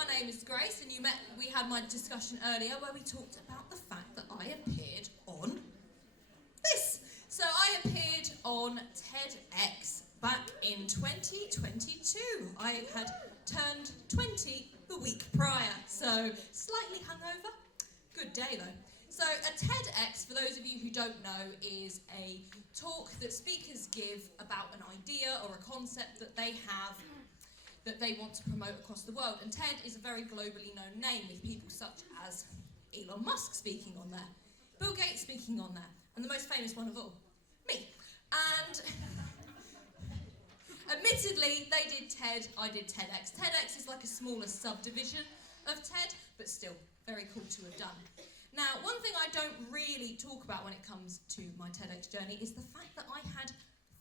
My name is Grace, and we had my discussion earlier where we talked about the fact that I appeared on this. So I appeared on TEDx back in 2022. I had turned 20 the week prior, so slightly hungover. Good day though. So a TEDx, for those of you who don't know, is a talk that speakers give about an idea or a concept that they have that they want to promote across the world. And TED is a very globally known name, with people such as Elon Musk speaking on there, Bill Gates speaking on there, and the most famous one of all, me. And admittedly, they did TED, I did TEDx. TEDx is like a smaller subdivision of TED, but still very cool to have done. Now, one thing I don't really talk about when it comes to my TEDx journey is the fact that I had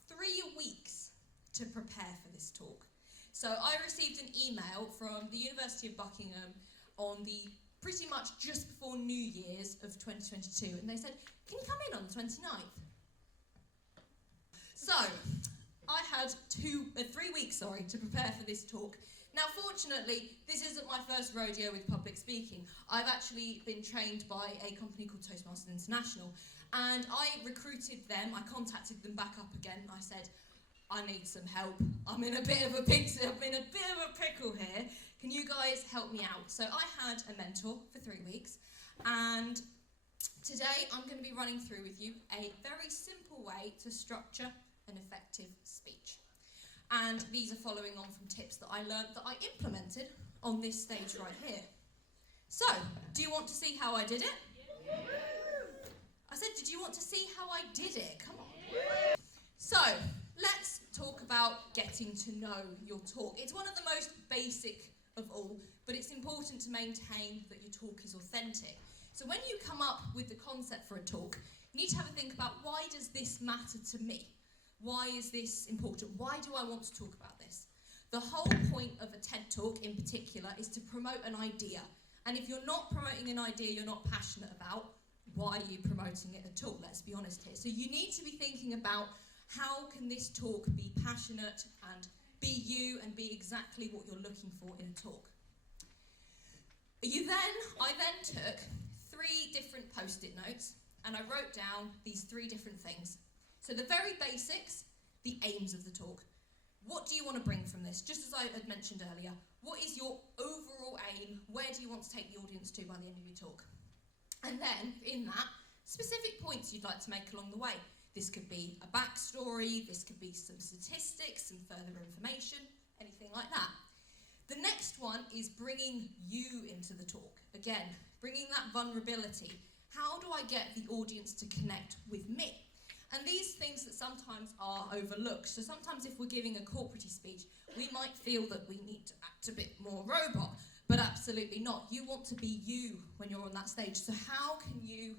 3 weeks to prepare for this talk. So I received an email from the University of Buckingham on the pretty much just before New Year's of 2022, and they said, can you come in on the 29th? So I had 3 weeks, to prepare for this talk. Now, fortunately, this isn't my first rodeo with public speaking. I've actually been trained by a company called Toastmasters International, and I recruited them. I contacted them back up again. I said, I need some help. I'm in a bit of a pickle here. Can you guys help me out? So I had a mentor for 3 weeks, and today I'm going to be running through with you a very simple way to structure an effective speech. And these are following on from tips that I learned that I implemented on this stage right here. So, do you want to see how I did it? I said, did you want to see how I did it? Come on. So, let's talk about getting to know your talk. It's one of the most basic of all, but it's important to maintain that your talk is authentic. So when you come up with the concept for a talk, you need to have a think about, why does this matter to me? Why is this important? Why do I want to talk about this? The whole point of a TED Talk in particular is to promote an idea. And if you're not promoting an idea you're not passionate about, why are you promoting it at all? Let's be honest here. So you need to be thinking about, how can this talk be passionate and be you and be exactly what you're looking for in a talk? I then took 3 different post-it notes and I wrote down these 3 different things. So the very basics, the aims of the talk. What do you want to bring from this? Just as I had mentioned earlier, what is your overall aim? Where do you want to take the audience to by the end of your talk? And then, in that, specific points you'd like to make along the way. This could be a backstory, this could be some statistics, some further information, anything like that. The next one is bringing you into the talk. Again, bringing that vulnerability. How do I get the audience to connect with me? And these things that sometimes are overlooked. So sometimes if we're giving a corporate speech, we might feel that we need to act a bit more robot, but absolutely not. You want to be you when you're on that stage. So how can you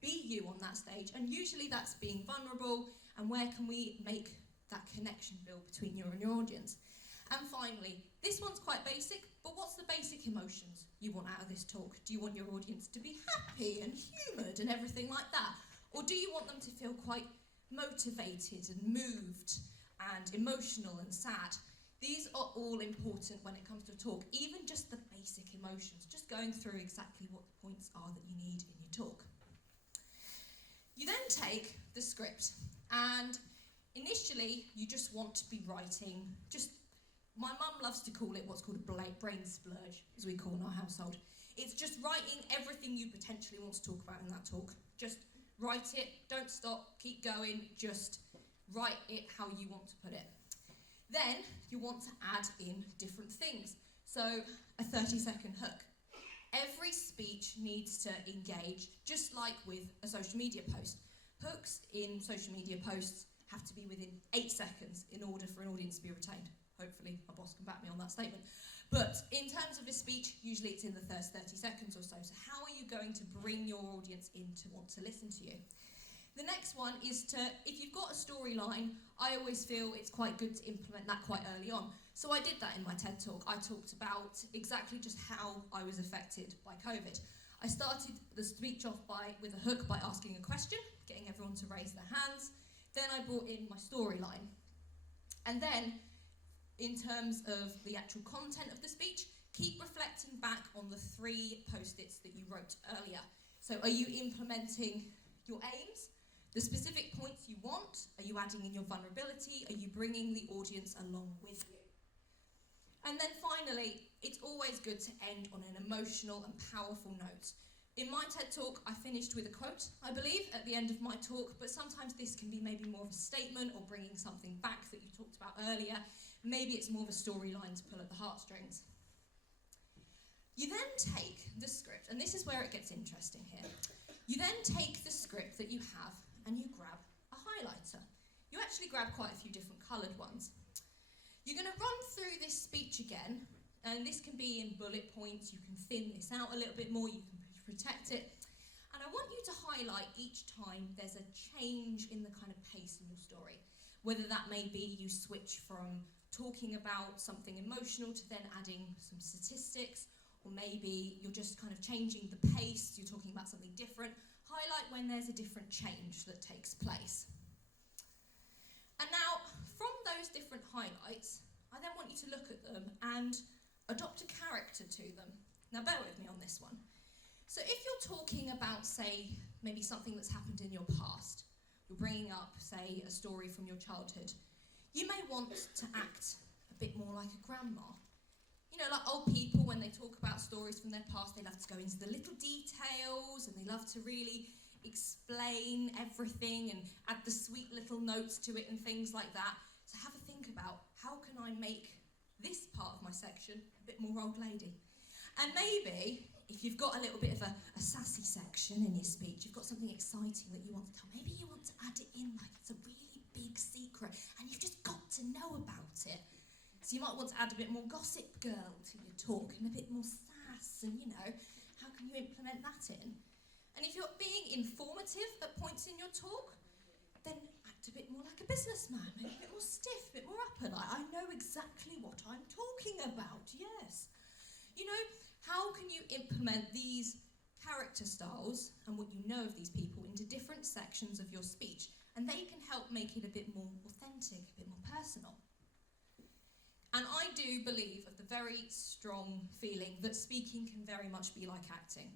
be you on that stage? And usually that's being vulnerable, and where can we make that connection build between you and your audience? And finally, this one's quite basic, but what's the basic emotions you want out of this talk? Do you want your audience to be happy and humoured and everything like that? Or do you want them to feel quite motivated and moved and emotional and sad? These are all important when it comes to a talk, even just the basic emotions, just going through exactly what the points are that you need in your talk. You then take the script, and initially you just want to be writing, my mum loves to call it what's called a brain splurge, as we call in our household. It's just writing everything you potentially want to talk about in that talk. Just write it, don't stop, keep going, just write it how you want to put it. Then you want to add in different things. So a 30-second hook. Every speech needs to engage, just like with a social media post. Hooks in social media posts have to be within 8 seconds in order for an audience to be retained. Hopefully my boss can back me on that statement. But in terms of a speech, usually it's in the first 30 seconds or so. So how are you going to bring your audience in to want to listen to you? The next one is if you've got a storyline, I always feel it's quite good to implement that quite early on. So I did that in my TED Talk. I talked about exactly just how I was affected by COVID. I started the speech off with a hook by asking a question, getting everyone to raise their hands. Then I brought in my storyline. And then, in terms of the actual content of the speech, keep reflecting on the 3 post-its that you wrote earlier. So are you implementing your aims, the specific points you want? Are you adding in your vulnerability? Are you bringing the audience along with you? And then finally, it's always good to end on an emotional and powerful note. In my TED Talk, I finished with a quote, I believe, at the end of my talk, but sometimes this can be maybe more of a statement or bringing something back that you talked about earlier. Maybe it's more of a storyline to pull at the heartstrings. You then take the script, and this is where it gets interesting here. You then take the script that you have and you grab a highlighter. You actually grab quite a few different coloured ones. You're going to run through this speech again, and this can be in bullet points. You can thin this out a little bit more, you can protect it. And I want you to highlight each time there's a change in the kind of pace in your story. Whether that may be you switch from talking about something emotional to then adding some statistics, or maybe you're just kind of changing the pace, you're talking about something different. Highlight when there's a different change that takes place. And now, from those different highlights, I then want you to look at them and adopt a character to them. Now bear with me on this one. So if you're talking about, say, maybe something that's happened in your past, you're bringing up, say, a story from your childhood, you may want to act a bit more like a grandma. You know, like old people, when they talk about stories from their past, they love to go into the little details and they love to really explain everything and add the sweet little notes to it and things like that. So have a think about, how can I make this part of my section a bit more old lady? And maybe, if you've got a little bit of a sassy section in your speech, you've got something exciting that you want to tell, maybe you want to add it in like it's a really big secret and you've just got to know about it. So you might want to add a bit more gossip girl to your talk and a bit more sass, and you know, how can you implement that in? And if you're being informative at points in your talk, then act a bit more like a businessman, maybe a bit more stiff, a bit more upper, like I know exactly what I'm talking about, yes. You know, how can you implement these character styles and what you know of these people into different sections of your speech? And they can help make it a bit more authentic, a bit more personal. And I do believe of the very strong feeling that speaking can very much be like acting.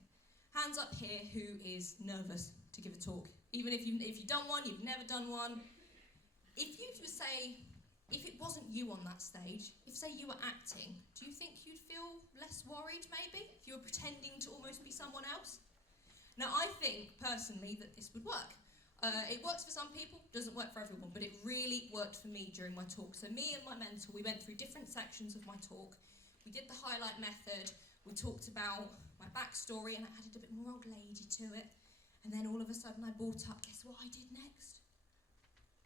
Hands up here who is nervous to give a talk. Even if you've done one, you've never done one. If you were say, if it wasn't you on that stage, if say you were acting, do you think you'd feel less worried maybe? If you were pretending to almost be someone else? Now I think personally that this would work. It works for some people, doesn't work for everyone, but it really worked for me during my talk. So me and my mentor, we went through different sections of my talk. We did the highlight method. We talked about my backstory and I added a bit more old lady to it. And then all of a sudden I brought up, guess what I did next?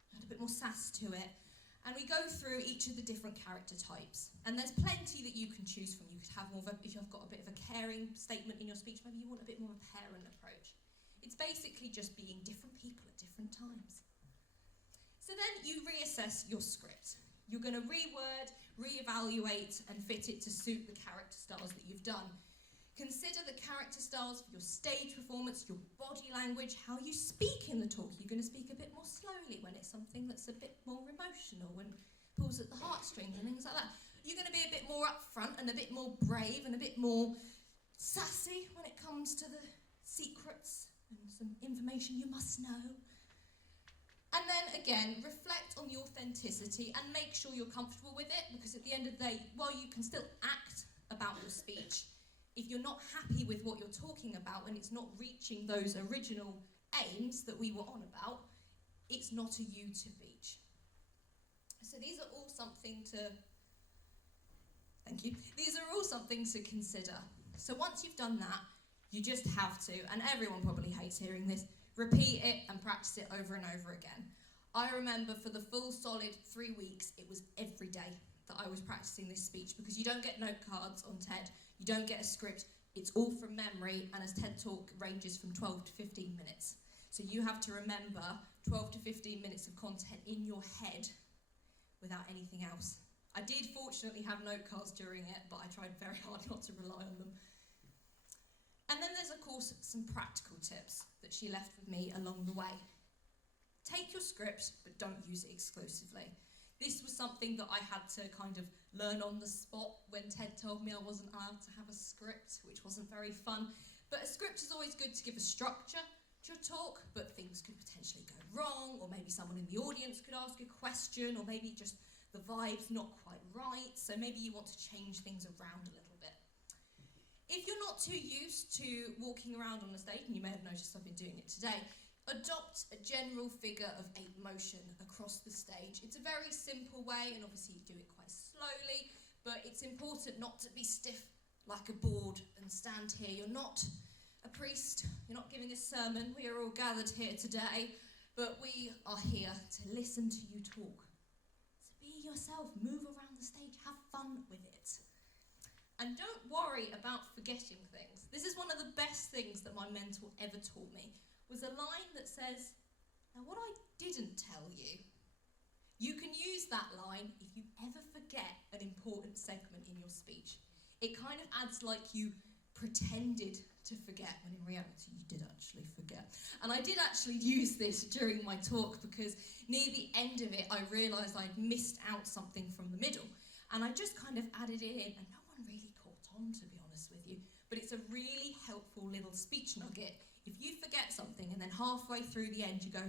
I had a bit more sass to it. And we go through each of the different character types. And there's plenty that you can choose from. You could have more of a, if you've got a bit of a caring statement in your speech, maybe you want a bit more of a parent approach. It's basically just being different people at different times. So then you reassess your script. You're going to reword, reevaluate, and fit it to suit the character styles that you've done. Consider the character styles for your stage performance, your body language, how you speak in the talk. You're going to speak a bit more slowly when it's something that's a bit more emotional and pulls at the heartstrings and things like that. You're going to be a bit more upfront and a bit more brave and a bit more sassy when it comes to the secrets and some information you must know. And then again, reflect on the authenticity and make sure you're comfortable with it, because at the end of the day, while you can still act about your speech, if you're not happy with what you're talking about and it's not reaching those original aims that we were on about, it's not a you to reach. So these are all something to, thank you, these are all something to consider. So once you've done that, you just have to, and everyone probably hates hearing this, repeat it and practice it over and over again. I remember for the full solid 3 weeks, it was every day that I was practicing this speech, because you don't get note cards on TED, you don't get a script, it's all from memory, and as TED Talk ranges from 12 to 15 minutes. So you have to remember 12 to 15 minutes of content in your head without anything else. I did fortunately have note cards during it, but I tried very hard not to rely on them. And then there's of course some practical tips that she left with me along the way. Take your script, but don't use it exclusively. This was something that I had to kind of learn on the spot when Ted told me I wasn't allowed to have a script, which wasn't very fun. But a script is always good to give a structure to your talk, but things could potentially go wrong, or maybe someone in the audience could ask a question, or maybe just the vibe's not quite right, so maybe you want to change things around a little bit. If you're not too used to walking around on the stage, and you may have noticed I've been doing it today, adopt a general figure of 8 motion across the stage. It's a very simple way, and obviously you do it quite slowly, but it's important not to be stiff like a board and stand here. You're not a priest, you're not giving a sermon. We are all gathered here today, but we are here to listen to you talk. So be yourself, move around the stage, have fun with it. And don't worry about forgetting things. This is one of the best things that my mentor ever taught me, was a line that says, now what I didn't tell you, you can use that line if you ever forget an important segment in your speech. It kind of adds like you pretended to forget, when in reality you did actually forget. And I did actually use this during my talk, because near the end of it I realised I'd missed out something from the middle. And I just kind of added it in, and no one really caught on, to be honest with you. But it's a really helpful little speech nugget. If you forget something and then halfway through the end you go,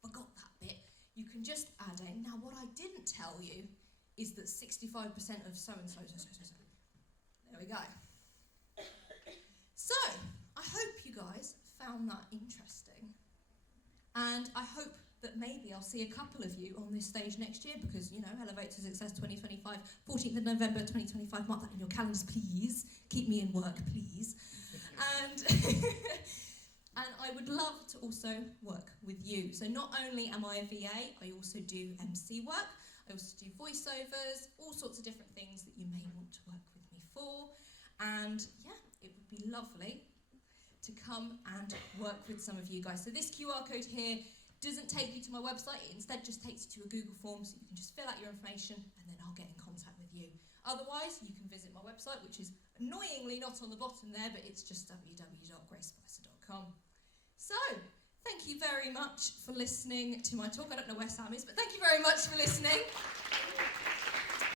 forgot that bit, you can just add in, now what I didn't tell you is that 65% of so-and-so. There we go. So, I hope you guys found that interesting. And I hope that maybe I'll see a couple of you on this stage next year, because, you know, Elevate to Success 2025, 14th of November 2025, mark that in your calendars, please. Keep me in work, please. And and I would love to also work with you. So not only am I a VA, I also do MC work. I also do voiceovers, all sorts of different things that you may want to work with me for. And yeah, it would be lovely to come and work with some of you guys. So this QR code here doesn't take you to my website, it instead just takes you to a Google form, so you can just fill out your information and then I'll get in contact with you. Otherwise, you can visit my website, which is annoyingly not on the bottom there, but it's just www.gracespicer.com. So, thank you very much for listening to my talk. I don't know where Sam is, but thank you very much for listening.